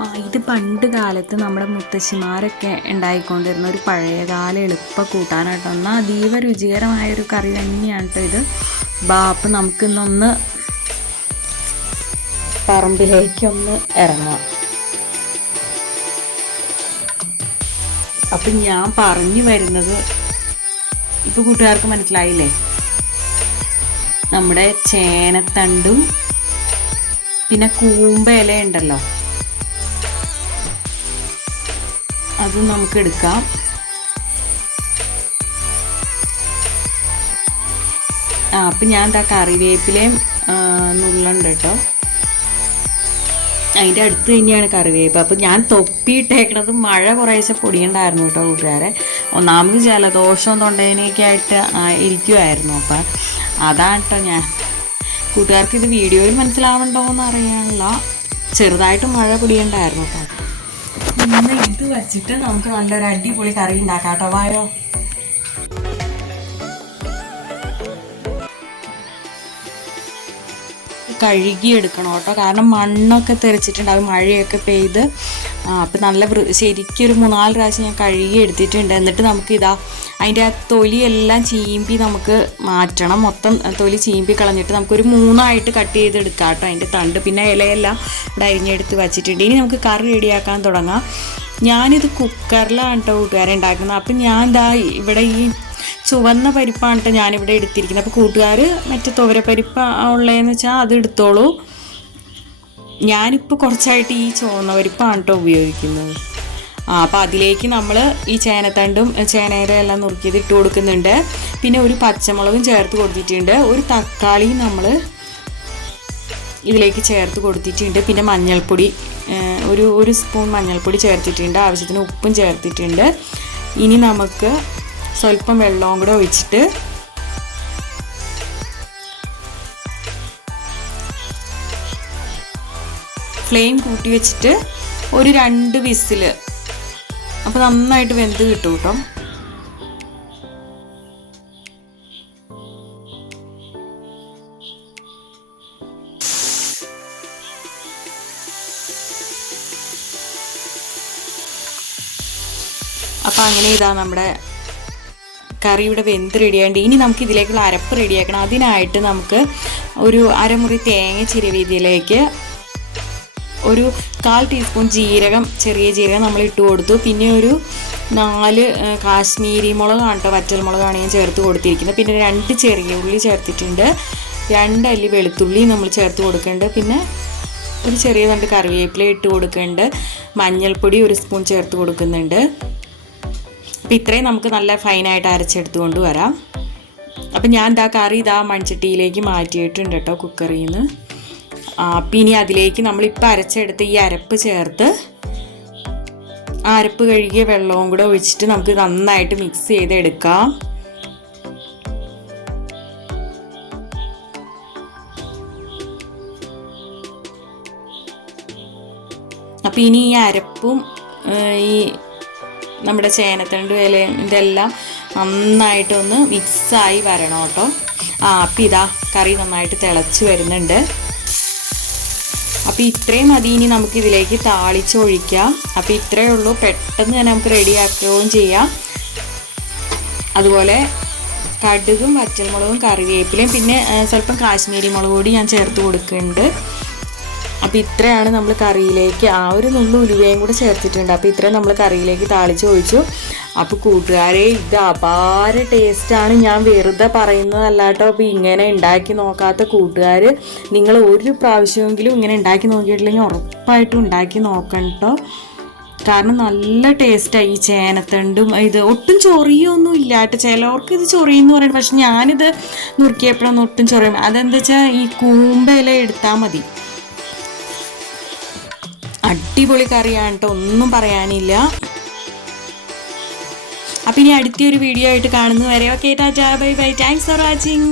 ഇത് പണ്ട് കാലത്ത് നമ്മുടെ മുത്തശ്ശിമാരൊക്കെ ഉണ്ടായിക്കൊണ്ടിരുന്ന ഒരു പഴയകാല എളുപ്പ കൂട്ടാനായിട്ട് എന്നാൽ അതീവ രുചികരമായ ഒരു കറി തന്നെയാണ് കേട്ടോ ഇത്. ബാപ്പ് നമുക്കിന്നൊന്ന് പറമ്പിലേക്കൊന്ന് ഇറങ്ങാം. അപ്പം ഞാൻ പറഞ്ഞു വരുന്നത് ഇപ്പോൾ കൂട്ടുകാർക്ക് മനസ്സിലായില്ലേ? നമ്മുടെ ചേനത്തണ്ടും പിന്നെ കൂമ്പ ഇല ഉണ്ടല്ലോ അത് നമുക്ക് എടുക്കാം. ആ അപ്പം ഞാൻ എന്താ കറിവേപ്പിലയും നുള്ളുണ്ട് കേട്ടോ. അതിന്റെ അടുത്ത് തന്നെയാണ് കറിവേപ്പ്. അപ്പം ഞാൻ തൊപ്പിയിട്ടേക്കണത് മഴ കുറേശ്ശെ പൊടിയുണ്ടായിരുന്നു കേട്ടോ കൂട്ടുകാരെ. ഒന്നാമത് ജലദോഷം തൊണ്ടേനൊക്കെ ആയിട്ട് ഇരിക്കുമായിരുന്നു അപ്പം അതാണ് കേട്ടോ ഞാൻ. കൂട്ടുകാർക്ക് ഇത് വീഡിയോയിൽ മനസ്സിലാവുന്നുണ്ടോ എന്ന് അറിയാനുള്ള ചെറുതായിട്ട് മഴ പൊടിയുണ്ടായിരുന്നു കേട്ടോ. ഇന്ന് ഇത് വെച്ചിട്ട് നമുക്ക് നല്ലൊരു അടിപൊളി കറി ഉണ്ടാക്കാം കേട്ടോ. വായോ? കഴുകി എടുക്കണം കേട്ടോ. കാരണം മണ്ണൊക്കെ തെറിച്ചിട്ടുണ്ടാവും മഴയൊക്കെ പെയ്ത്. അപ്പം നല്ല വൃ ഒരു മൂന്നാൽ പ്രാവശ്യം ഞാൻ കഴുകി എടുത്തിട്ടുണ്ട് എന്നിട്ട് നമുക്ക് ഇതാ അതിന്റെ ആ തൊലിയെല്ലാം ചീമ്പി നമുക്ക് മാറ്റണം. മൊത്തം തൊലി ചീമ്പി കളഞ്ഞിട്ട് നമുക്കൊരു മൂന്നായിട്ട് കട്ട് ചെയ്തെടുക്കാം കേട്ടോ അതിന്റെ തണ്ട്. പിന്നെ ഇലയെല്ലാം ഇവിടെ അരിഞ്ഞെടുത്ത് വച്ചിട്ടുണ്ട്. ഇനി നമുക്ക് കറി റെഡിയാക്കാൻ തുടങ്ങാം. ഞാനിത് കുക്കറിലാണ് കേട്ടോ കൂട്ടുകാരെ ഉണ്ടാക്കുന്നത്. അപ്പം ഞാൻ ഇതാ ഇവിടെ ഈ ചുവന്ന പരിപ്പാണ് കേട്ടോ ഞാനിവിടെ എടുത്തിരിക്കുന്നത്. അപ്പോൾ കൂട്ടുകാർ മറ്റേ തുവരപ്പരിപ്പ് ഉള്ളതെന്ന് വെച്ചാൽ അത് എടുത്തോളൂ. ഞാനിപ്പോൾ കുറച്ചായിട്ട് ഈ ചുവന്ന പരിപ്പാണ് കേട്ടോ ഉപയോഗിക്കുന്നത്. ആ അപ്പോൾ അതിലേക്ക് നമ്മൾ ഈ ചേനത്തണ്ടും ചേനയുടെ എല്ലാം നുറുക്കിയത് ഇട്ട് കൊടുക്കുന്നുണ്ട്. പിന്നെ ഒരു പച്ചമുളകും ചേർത്ത് കൊടുത്തിട്ടുണ്ട്. ഒരു തക്കാളി നമ്മൾ ഇതിലേക്ക് ചേർത്ത് കൊടുത്തിട്ടുണ്ട്. പിന്നെ മഞ്ഞൾപ്പൊടി ഒരു ഒരു സ്പൂൺ മഞ്ഞൾപ്പൊടി ചേർത്തിട്ടുണ്ട്. ആവശ്യത്തിന് ഉപ്പും ചേർത്തിട്ടുണ്ട്. ഇനി നമുക്ക് സ്വല്പം വെള്ളവും കൂടെ ഒഴിച്ചിട്ട് ഫ്ലെയിം കൂട്ടി വെച്ചിട്ട് ഒരു രണ്ട് വിസിൽ അപ്പോൾ നന്നായിട്ട് വെന്ത് കിട്ടും കേട്ടോ അപ്പോൾ അങ്ങനെ ഇതാ നമ്മുടെ കറി ഇവിടെ വെന്ത് റെഡിയായിട്ട് ഇനി നമുക്ക് ഇതിലേക്കുള്ള അരപ്പ് റെഡിയാക്കണം അതിനായിട്ട് നമുക്ക് ഒരു അരമുറി തേങ്ങ ചെറിയ രീതിയിലേക്ക് ഒരു കാൽ ടീസ്പൂൺ ജീരകം ചെറിയ ജീരകം നമ്മൾ ഇട്ട് കൊടുത്തു. പിന്നെ ഒരു നാല് കാശ്മീരി മുളകാണ് കേട്ടോ വറ്റൽ മുളകാണ് ഞാൻ ചേർത്ത് കൊടുത്തിരിക്കുന്നത്. പിന്നെ രണ്ട് ചെറിയ ഉള്ളി ചേർത്തിട്ടുണ്ട്. രണ്ട് അല്ലി വെളുത്തുള്ളി നമ്മൾ ചേർത്ത് കൊടുക്കുന്നുണ്ട്. പിന്നെ ഒരു ചെറിയ രണ്ട് കറിവേപ്പില ഇട്ട് കൊടുക്കുന്നുണ്ട്. മഞ്ഞൾപ്പൊടി ഒരു സ്പൂൺ ചേർത്ത് കൊടുക്കുന്നുണ്ട്. അപ്പോൾ ഇത്രയും നമുക്ക് നല്ല ഫൈനായിട്ട് അരച്ചെടുത്ത് കൊണ്ടുവരാം അപ്പം ഞാൻ ഇതാ കറി ഇതാ മൺചട്ടിയിലേക്ക് മാറ്റിയിട്ടുണ്ട് കേട്ടോ കുക്കറിൽ നിന്ന് അപ്പം ഇനി അതിലേക്ക് നമ്മളിപ്പോൾ അരച്ചെടുത്ത് ഈ അരപ്പ് ചേർത്ത് അരപ്പ് കഴുകിയ വെള്ളവും കൂടെ ഒഴിച്ചിട്ട് നമുക്ക് നന്നായിട്ട് മിക്സ് ചെയ്തെടുക്കാം. അപ്പം ഇനി ഈ അരപ്പും ഈ നമ്മുടെ ചേനത്തണ്ട് ഇലയും ഇതെല്ലാം നന്നായിട്ടൊന്ന് മിക്സായി വരണം കേട്ടോ. ആ അപ്പം ഇതാ കറി നന്നായിട്ട് തിളച്ച് വരുന്നുണ്ട്. അപ്പോൾ ഇത്രയും മതി ഇനി നമുക്ക് ഇതിലേക്ക് താളിച്ച് ഒഴിക്കാം. അപ്പോൾ ഇത്രയേ ഉള്ളൂ. പെട്ടെന്ന് തന്നെ നമുക്ക് റെഡിയാക്കുകയും ചെയ്യാം. അതുപോലെ കടുകും വറ്റൽമുളകും കറിവേപ്പിലയും പിന്നെ സ്വല്പം കാശ്മീരി മുളക് പൊടി ഞാൻ ചേർത്ത് കൊടുക്കുന്നുണ്ട്. അപ്പോൾ ഇത്രയാണ് നമ്മൾ കറിയിലേക്ക് ആ ഒരു നുള്ളു ഉലുവയും കൂടെ ചേർത്തിട്ടുണ്ട്. അപ്പോൾ ഇത്രയും നമ്മൾ കറിയിലേക്ക് താളിച്ച് ഒഴിച്ചു. അപ്പോൾ കൂട്ടുകാരെ ഇത് അപാര ടേസ്റ്റാണ് ഞാൻ വെറുതെ പറയുന്നതല്ലാട്ടോ. അപ്പോൾ ഇങ്ങനെ ഉണ്ടാക്കി നോക്കാത്ത കൂട്ടുകാർ നിങ്ങൾ ഒരു പ്രാവശ്യമെങ്കിലും ഇങ്ങനെ ഉണ്ടാക്കി നോക്കിയിട്ടില്ലെങ്കിൽ ഉറപ്പായിട്ടും ഉണ്ടാക്കി നോക്കണം കേട്ടോ കാരണം നല്ല ടേസ്റ്റായി ഈ ചേനത്തണ്ടും ഇത് ഒട്ടും ചൊറിയൊന്നും ഇല്ല കേട്ടോ. ചിലവർക്ക് ഇത് ചൊറിയെന്ന് പറയുന്നത് പക്ഷെ ഞാനിത് നുറുക്കിയപ്പോഴൊന്നും ഒട്ടും ചൊറിയും അതെന്താ വെച്ചാൽ ഈ ഇല എടുത്താൽ മതി. അടിപൊളി കറിയാണ് ഒന്നും പറയാനില്ല. അപ്പം ഇനി അടുത്തൊരു വീഡിയോ ആയിട്ട് കാണുന്നവരെ okay tata bye bye thanks for watching